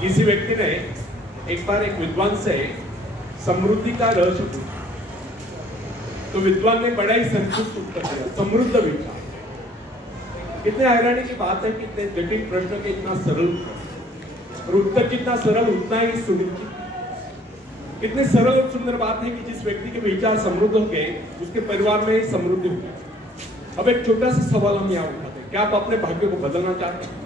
किसी व्यक्ति ने एक बार एक विद्वान से समृद्धि का रहस्य पूछा, तो विद्वान ने बड़ा ही संक्षिप्त उत्तर दिया, समृद्ध विचार। कितने हैरानी की बात है, कितने जटिल प्रश्न के इतना सरल उत्तर, और उत्तर जितना सरल उतना ही सुनिश्चित। कितने सरल और सुंदर बात है कि जिस व्यक्ति के विचार समृद्ध हो गए उसके परिवार में ही समृद्धि हो गई। अब एक छोटा सा सवाल हम यहाँ उठाते हैं, क्या आप अपने भाग्य को बदलना चाहते हैं?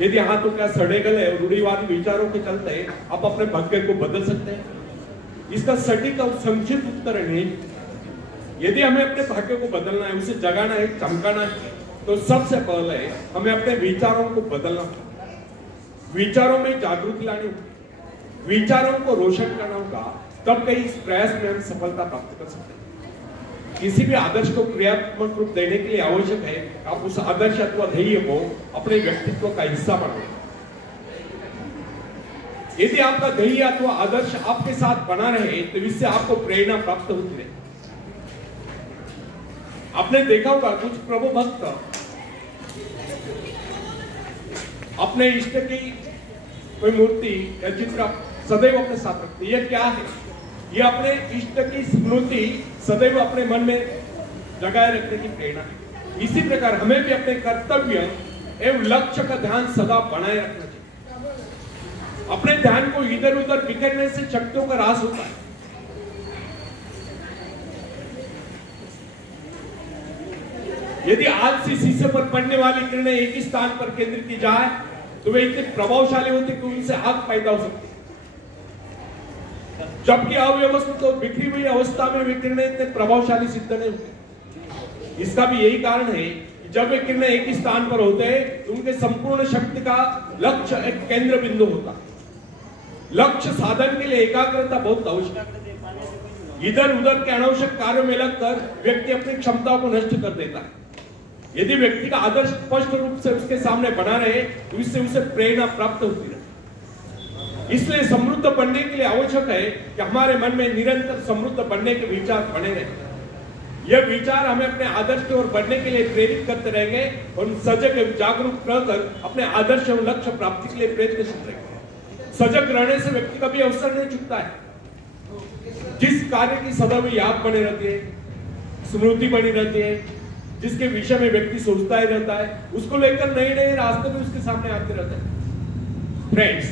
यदि हाँ, तो क्या सड़े गले और रूढ़िवादी विचारों के चलते आप अपने भाग्य को बदल सकते हैं? इसका सटीक और संक्षिप्त उत्तर है नहीं। यदि हमें अपने भाग्य को बदलना है, उसे जगाना है, चमकाना है, तो सबसे पहले हमें अपने विचारों को बदलना होगा, विचारों में जागृति लानी होगी, विचारों को रोशन करना होगा। तब कहीं इस प्रयास में हम सफलता प्राप्त कर सकते हैं। किसी भी आदर्श को क्रियात्मक रूप देने के लिए आवश्यक है आप उस आदर्श अथवा ध्येय को अपने व्यक्तित्व का हिस्सा बनाएं। यदि आपका ध्येय अथवा आदर्श आपके साथ बना रहे तो इससे आपको प्रेरणा प्राप्त होती रहे। आपने देखा होगा कुछ प्रभु भक्त अपने इष्ट की कोई मूर्ति या चित्र सदैव अपने साथ रखते। यह क्या है? ये अपने इष्ट की स्मृति सदैव अपने मन में जगाए रखने की प्रेरणा है। इसी प्रकार हमें भी अपने कर्तव्य एवं लक्ष्य का ध्यान सदा बनाए रखना चाहिए। अपने ध्यान को इधर उधर बिखरने से शक्तियों का ह्रास होता है। यदि आलसी शीशे पर पड़ने वाली किरणें एक ही स्थान पर केंद्रित की जाए तो वे इतने प्रभावशाली होते कि उनसे आग पैदा हो सकती है, जबकि अव्यवस्थित और बिखरी हुई अवस्था में वे किरणें इतने प्रभावशाली सिद्ध नहीं होती। इसका भी यही कारण है कि जब वे किरणें एक ही स्थान पर होते हैं तो उनके संपूर्ण शक्ति का लक्ष्य एक केंद्र बिंदु होता है। लक्ष्य साधन के लिए एकाग्रता बहुत आवश्यक है। इधर उधर के अनावश्यक कार्यों में लगकर व्यक्ति अपनी क्षमताओं को नष्ट कर देता है। यदि व्यक्ति का आदर्श स्पष्ट रूप से उसके सामने बना रहे तो इससे उसे प्रेरणा प्राप्त होती रहे। इसलिए समृद्ध बनने के लिए आवश्यक है कि हमारे मन में निरंतर समृद्ध बनने के विचार बने रहे। यह विचार हमें अपने आदर्श की ओर बढ़ने के लिए प्रेरित करते रहेंगे और सजग एवं जागरूक रहकर अपने आदर्श एवं लक्ष्य प्राप्ति के लिए प्रयत्नशील रहेंगे। सजग रहने से व्यक्ति कभी अवसर नहीं चुकता है। जिस कार्य की सदैव याद बनी रहती है, स्मृति बनी रहती है, जिसके विषय में व्यक्ति सोचता ही रहता है, उसको लेकर नए नए रास्ते भी उसके सामने आते रहते हैं। फ्रेंड्स,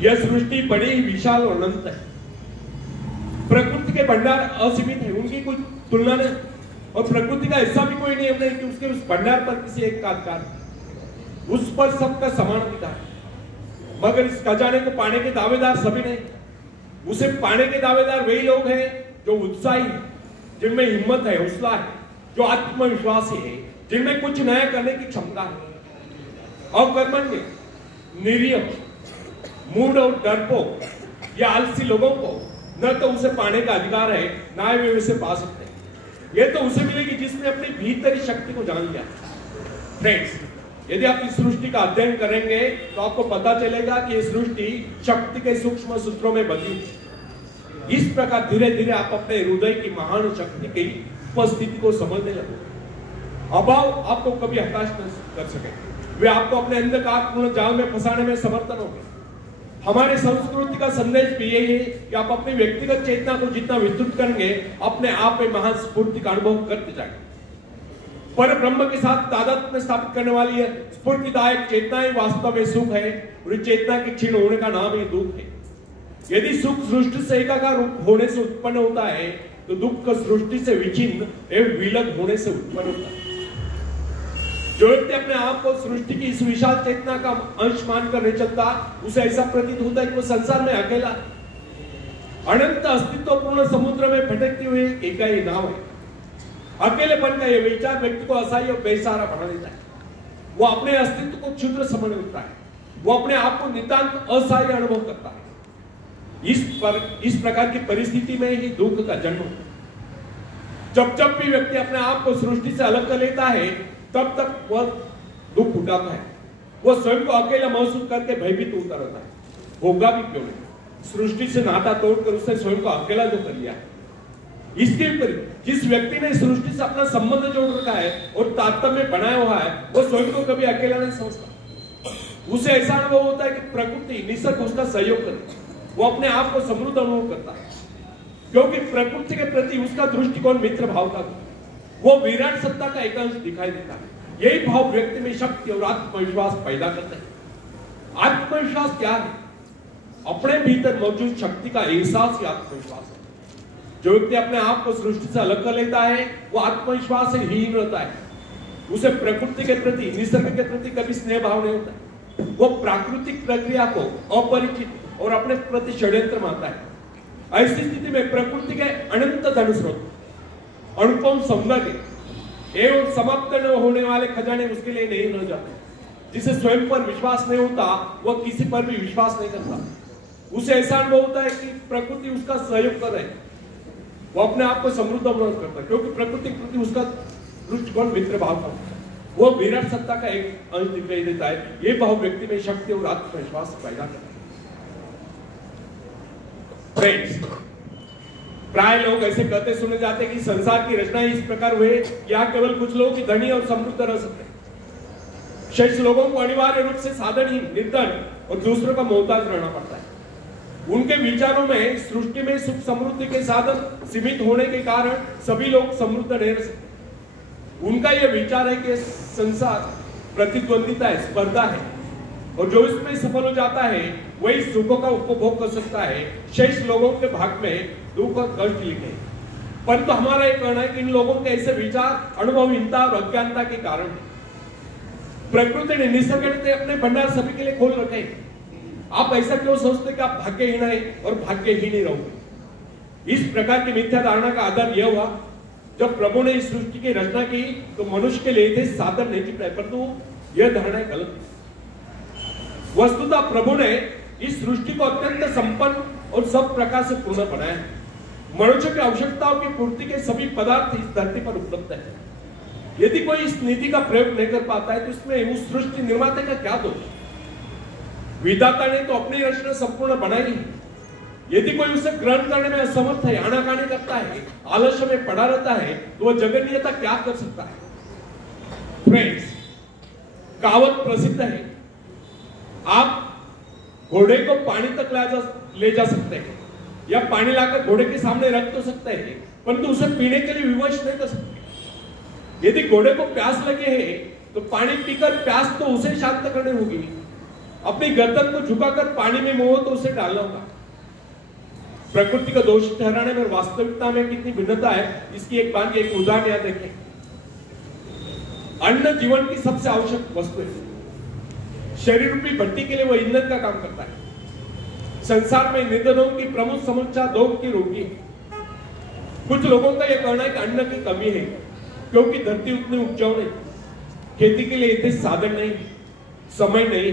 यह सृष्टि बड़ी ही विशाल और अनंत है। प्रकृति के भंडार असीमित है, उनकी कोई तुलना नहीं, और प्रकृति का ऐसा भी कोई नियम नहीं कि उसके उस भंडार पर किसी एक का अधिकार, उस पर सबका समान अधिकार। मगर इस खजाने को पाने के दावेदार सभी नहीं। उसे पाने के दावेदार वही लोग हैं जो उत्साही हैं, जिनमें हिम्मत है, हौसला है, जो आत्मविश्वासी है, जिनमें कुछ नया करने की क्षमता है। अकर्मण्य, निरीह, मूढ़ और डरपोक या आलसी लोगों को न तो उसे पाने का अधिकार है, ना वे उसे पा सकते हैं। यह तो उसे मिलेगी जिसने अपनी भीतरी शक्ति को जान लिया। फ्रेंड्स, यदि आप इस सृष्टि का अध्ययन करेंगे तो आपको पता चलेगा कि यह सृष्टि शक्ति के सूक्ष्म सूत्रों में बंधी है। इस प्रकार धीरे धीरे आप अपने हृदय की महान शक्ति की उपस्थिति को समझने लगेंगे। अभाव आपको कभी हताश न कर सके, वे आपको अपने अंधकारपूर्ण जाल में फंसाने में समर्थन होंगे। हमारे संस्कृति का संदेश भी यही है कि आप अपनी व्यक्तिगत चेतना को जितना विस्तृत करेंगे अपने आप में महान स्फूर्ति का अनुभव करते जाएंगे। पर ब्रह्म के साथ तादात्म्य में स्थापित करने वाली है स्फूर्तिदायक चेतना ही वास्तव में सुख है, और चेतना के क्षीण होने का नाम ही दुख है। यदि सुख सृष्टि से एकाकार होने से उत्पन्न होता है तो दुख सृष्टि से विचिन्न एवं विलग होने से उत्पन्न होता है। जो व्यक्ति अपने आप को सृष्टि की इस विशाल चेतना का अंश मानकर नहीं चलता, उसे ऐसा प्रतीत होता है कि वो संसार में अकेला, अनंत अस्तित्वपूर्ण समुद्र में भटकती हुई एकाई नाव है। अकेलेपन का यह विचार व्यक्ति को असहाय और बेसहारा बना देता है। वो अपने अस्तित्व को क्षुद्र समझ लेता है, वो अपने आप को नितांत असहाय अनुभव करता है। इस प्रकार की परिस्थिति में ही दुख का जन्म होता है। जब जब भी व्यक्ति अपने आप को सृष्टि से अलग कर लेता है तब तक वह दुख उठाता है। वह स्वयं को अकेला महसूस करके भयभीत होता रहता है। होगा भी क्यों नहीं, सृष्टि से नाता तोड़कर उसने स्वयं को अकेला जो कर लिया है। इसके विपरीत जिस व्यक्ति ने सृष्टि से अपना संबंध जोड़ रखा है और तारतम्य बनाया हुआ है, वो स्वयं को कभी अकेला नहीं समझता। उसे ऐसा अनुभव होता है कि प्रकृति निसर्ग उसका सहयोग करता है, वो अपने आप को समृद्ध अनुभव करता है, क्योंकि प्रकृति के प्रति उसका दृष्टिकोण मित्र भाव का, वो विराट सत्ता का एक अंश दिखाई देता है। यही भाव व्यक्ति में शक्ति और आत्मविश्वास पैदा करता है। आत्मविश्वास क्या है? अपने भीतर मौजूद शक्ति का एहसास ही आत्मविश्वास है। जो व्यक्ति अपने आप को सृष्टि से अलग कर लेता है, वो आत्मविश्वास से हीन रहता है। उसे प्रकृति के प्रति, निसर्ग के प्रति कभी स्नेह भाव नहीं होता है। वो प्राकृतिक प्रक्रिया को अपरिचित और अपने प्रति षड्यंत्र मानता है। ऐसी स्थिति में प्रकृति के अनंत धन स्रोत, अनुपम सौंदर्य एवं समाप्त न होने वाले खजाने उसके लिए नहीं रह जाते। जिसे स्वयं पर विश्वास नहीं होता, वह किसी पर भी विश्वास नहीं करता। उसे ऐसा अनुभव होता है कि प्रकृति उसका सहयोग कर रही है, वो अपने आप को समृद्ध अनुभव करता है, क्योंकि प्रकृति के प्रति उसका दृष्टिकोण मित्र भाव का होता है। वो विराट सत्ता का एक अंश दिखाई देता है। ये भाव व्यक्ति में शक्ति और आत्मविश्वास पैदा करता है। फ्रेंड्स, प्राय लोग ऐसे कहते सुने जाते कि संसार की रचना इस प्रकार हुई कि यहाँ केवल कुछ लोग ही धनी और समृद्ध रह सकते हैं। शेष लोगों को अनिवार्य रूप से साधनहीन, निर्धन और दूसरों का मोहताज रहना पड़ता है। उनके विचारों में सृष्टि में सुख समृद्धि के साधन सीमित होने के कारण सभी लोग समृद्ध नहीं रह सकते। उनका यह विचार है कि संसार प्रतिद्वंदिता है, स्पर्धा है, और जो इसमें सफल हो जाता है वही सुखों का उपभोग कर सकता है। शेष लोगों के भाग में दुख और कष्ट लिखे। परंतु हमारा यह कहना है कि इन लोगों के ऐसे विचार अनुभवहीनता और अज्ञानता के कारण है। प्रकृति ने, निसर्ग ने अपने भंडार सभी के लिए खोल रखे। आप ऐसा क्यों सोचते कि आप भाग्यहीन हैं और भाग्यहीन ही रहोगे? इस प्रकार की मिथ्या धारणा का आधार यह हुआ, जब प्रभु ने इस सृष्टि की रचना की तो मनुष्य के लिए थे साधन नहीं जुटाए, परंतु यह धारणा गलत है। वस्तुतः प्रभु ने इस सृष्टि को अत्यंत संपन्न और सब प्रकार से पूर्ण बनाया। मनुष्य की आवश्यकताओं की पूर्ति के सभी पदार्थ इस धरती पर उपलब्ध है। यदि कोई इस नीति का प्रयोग नहीं कर पाता है तो इसमें उस सृष्टि निर्माता का क्या दोष? विधाता ने तो अपनी रचना संपूर्ण बनाई है। यदि कोई उसे ग्रहण करने में असमर्थ है, आनाकानी करता है, आलस्य में पड़ा रहता है, तो वह जगन्यता क्या कर सकता है? फ्रेंड्स, कहावत प्रसिद्ध है, आप घोड़े को पानी तक ले जा सकते हैं या पानी लाकर घोड़े के सामने रख तो सकते हैं, परंतु उसे पीने के लिए विवश नहीं कर सकते। यदि घोड़े को प्यास लगे है तो पानी पीकर प्यास तो उसे शांत करनी होगी। अपनी गर्दन को झुकाकर पानी में मोह तो उसे डालना होगा। प्रकृति का दोष ठहराने में वास्तविकता में कितनी भिन्नता है, इसकी एक उदाहरण याद रखें। अन्न जीवन की सबसे आवश्यक वस्तु है। शरीर रूपी भट्टी के लिए वह ईंधन का काम करता है। संसार में निर्धनों की प्रमुख समस्या दो की रोगी है। कुछ लोगों का यह कहना है कि अन्न की कमी है, क्योंकि धरती उतनी उपजाऊ नहीं, खेती के लिए इतने साधन नहीं, समय नहीं,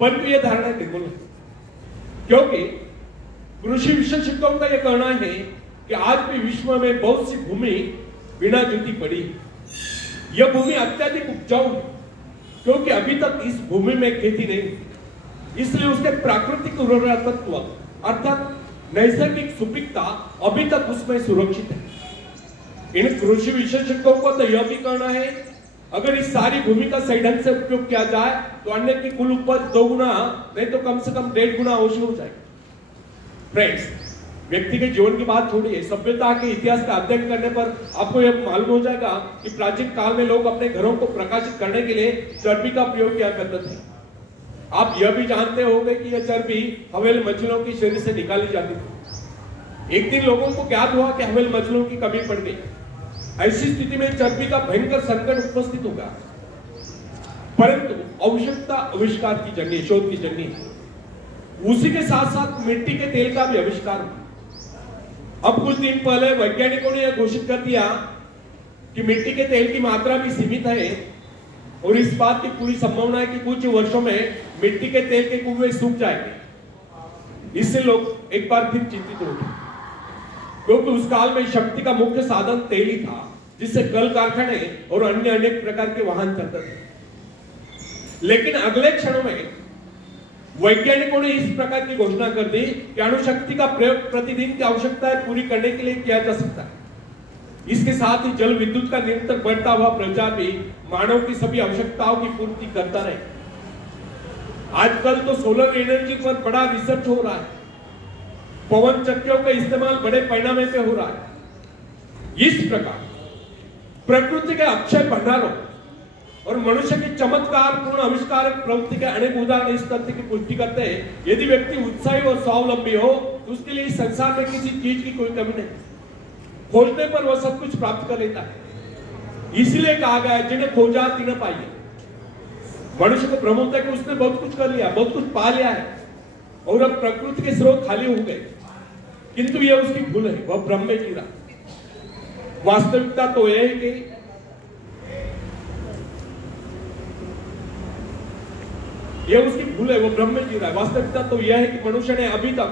परंतु यह धारणा निर्मूल है। क्योंकि कृषि विशेषज्ञों का यह कहना है कि आज भी विश्व में बहुत सी भूमि बिना जोती पड़ी है। यह भूमि अत्यधिक उपजाऊ है, क्योंकि अभी तक इस भूमि में खेती नहीं, इसलिए उसके प्राकृतिक उर्वरा तत्व अर्थात नैसर्गिक सुपीकता अभी तक उसमें सुरक्षित है। इन कृषि विशेषज्ञों को तो यह भी कहना है, अगर इस सारी भूमि का सही ढंग से उपयोग किया जाए तो अन्न की कुल उपज 2 गुना नहीं तो कम से कम 1.5 गुना अवश्य हो जाएगी। फ्रेंड्स, व्यक्ति के जीवन की बात छोड़िए, सभ्यता के इतिहास का अध्ययन करने पर आपको यह मालूम हो जाएगा कि प्राचीन काल में लोग अपने घरों को प्रकाशित करने के लिए चर्बी का प्रयोग किया करते थे। आप यह भी जानते होंगे कि यह चर्बी हवेल मछलियों के शरीर से निकाली जाती थी। एक दिन लोगों को ज्ञात हुआ कि हवेल मछलियों की कमी पड़ गई। ऐसी स्थिति में चर्बी का भयंकर संकट उपस्थित होगा, परंतु आवश्यकता आविष्कार की जंगी, शोध की जंगी। उसी के साथ साथ मिट्टी के तेल का भी आविष्कार हुआ। अब कुछ दिन पहले वैज्ञानिकों ने यह घोषित कर दिया कि मिट्टी के तेल की मात्रा भी सीमित है और इस बात की पूरी संभावना है कि कुछ वर्षों में मिट्टी के तेल के कुएं सूख जाएंगे। इससे लोग एक बार फिर चिंतित हो गए, क्योंकि उस काल में शक्ति का मुख्य साधन तेल ही था, जिससे कल कारखाने और अन्य अनेक प्रकार के वाहन चलते थे। लेकिन अगले क्षणों में वैज्ञानिकों ने इस प्रकार की घोषणा कर दी कि अणुशक्ति का प्रयोग प्रतिदिन की आवश्यकताएं पूरी करने के लिए किया जा सकता है। इसके साथ ही जल विद्युत का निरंतर बढ़ता हुआ प्रचार भी मानव की सभी आवश्यकताओं की पूर्ति करता रहे। आजकल तो सोलर एनर्जी पर बड़ा रिसर्च हो रहा है, पवन चक्कियों का इस्तेमाल बड़े पैमाने पे हो रहा है। इस प्रकार प्रकृति के अक्षय भंडारों और मनुष्य की चमत्कार पूर्ण आविष्कारक प्रवृत्ति के अनेक उदाहरण इस तथ्य की पुष्टि करते हैं, यदि व्यक्ति उत्साही और स्वावलंबी हो तो उसके लिए इस संसार में किसी चीज की कोई कमी नहीं, खोजने पर वह सब कुछ प्राप्त कर लेता है। इसलिए कहा गया है, जिन्हें खोजा तिन्हें पाइए। मनुष्य को भ्रम होता है कि उसने बहुत कुछ कर लिया, बहुत कुछ पा लिया है और अब प्रकृति के स्रोत खाली हो गए, किंतु यह उसकी भूल है, वह भ्रम में जी रहा। वास्तविकता तो यह है कि यह उसकी भूल है, वो भ्रम में जी रहा है। वास्तविकता तो यह है कि मनुष्य ने अभी तक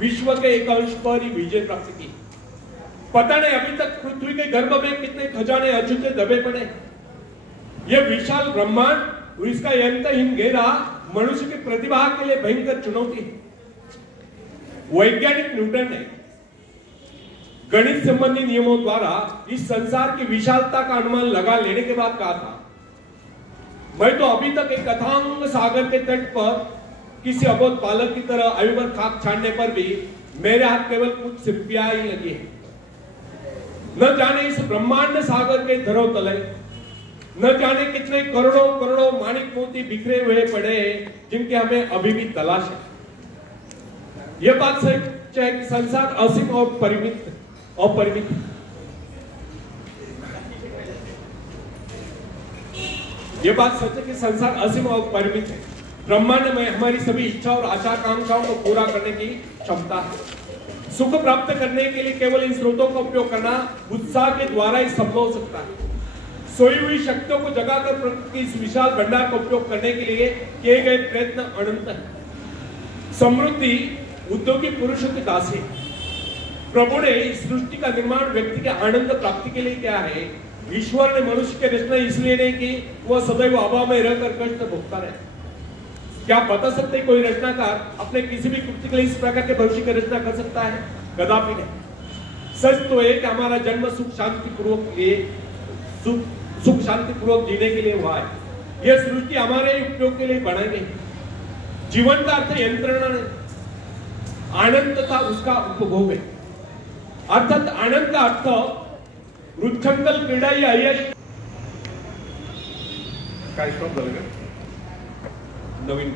विश्व के एक अंश पर ही विजय प्राप्त की। पता नहीं अभी तक पृथ्वी के गर्भ में कितने खजाने अछूते दबे पड़े। यह विशाल ब्रह्मांड और इसका अंतहीन घेरा मनुष्य की प्रतिभा के लिए भयंकर चुनौती है। वैज्ञानिक न्यूटन ने गणित संबंधी नियमों द्वारा इस संसार की विशालता का अनुमान लगा लेने के बाद कहा था, मैं तो अभी तक एक अथांग सागर के तट पर किसी अबोध बालक की तरह आयुवर खाक छानने पर भी मेरे हाथ केवल कुछ सिप्पियां ही लगी है। न जाने इस ब्रह्मांड सागर के धरोतले न जाने कितने करोड़ों करोड़ों माणिक मोती बिखरे हुए पड़े हैं, जिनके हमें अभी भी तलाश है। यह बात सच है कि संसार असीम और अपरिमित यह बात सच है कि संसार असीम और परिमित है। ब्रह्मांड में हमारी सभी इच्छा और आशा आकांक्षाओं को पूरा करने की क्षमता है। सुख प्राप्त करने के लिए केवल इन स्रोतों का उपयोग करना उत्साह के द्वारा ही संभव हो सकता है। सोई हुई शक्तियों को जगाकर प्रकृति की इस विशाल भंडार का उपयोग करने के लिए किए गए प्रयत्न अनंत है। समृद्धि उद्योगी पुरुषों की दासी। प्रभु ने इस सृष्टि का निर्माण व्यक्ति के आनंद प्राप्ति के लिए किया है। ईश्वर ने मनुष्य की रचना इसलिए नहीं की वह सदैव अभाव में रहकर कष्ट भोगता रहे। क्या बता सकते कोई रचनाकार अपने किसी भी कृति के लिए इस प्रकार के भविष्य की रचना कर सकता है? कदापि नहीं। सच तो है कि हमारा जन्म सुख शांति पूर्वक जीने के लिए हुआ है। यह सृष्टि हमारे उपयोग के लिए बनाई गई। जीवन का अर्थ यंत्रणा नहीं, आनंद तथा उसका उपभोग है। अर्थात आनंद का अर्थ रुच्छंकल क्रीडा या यश काय श्लोक झालं नवीन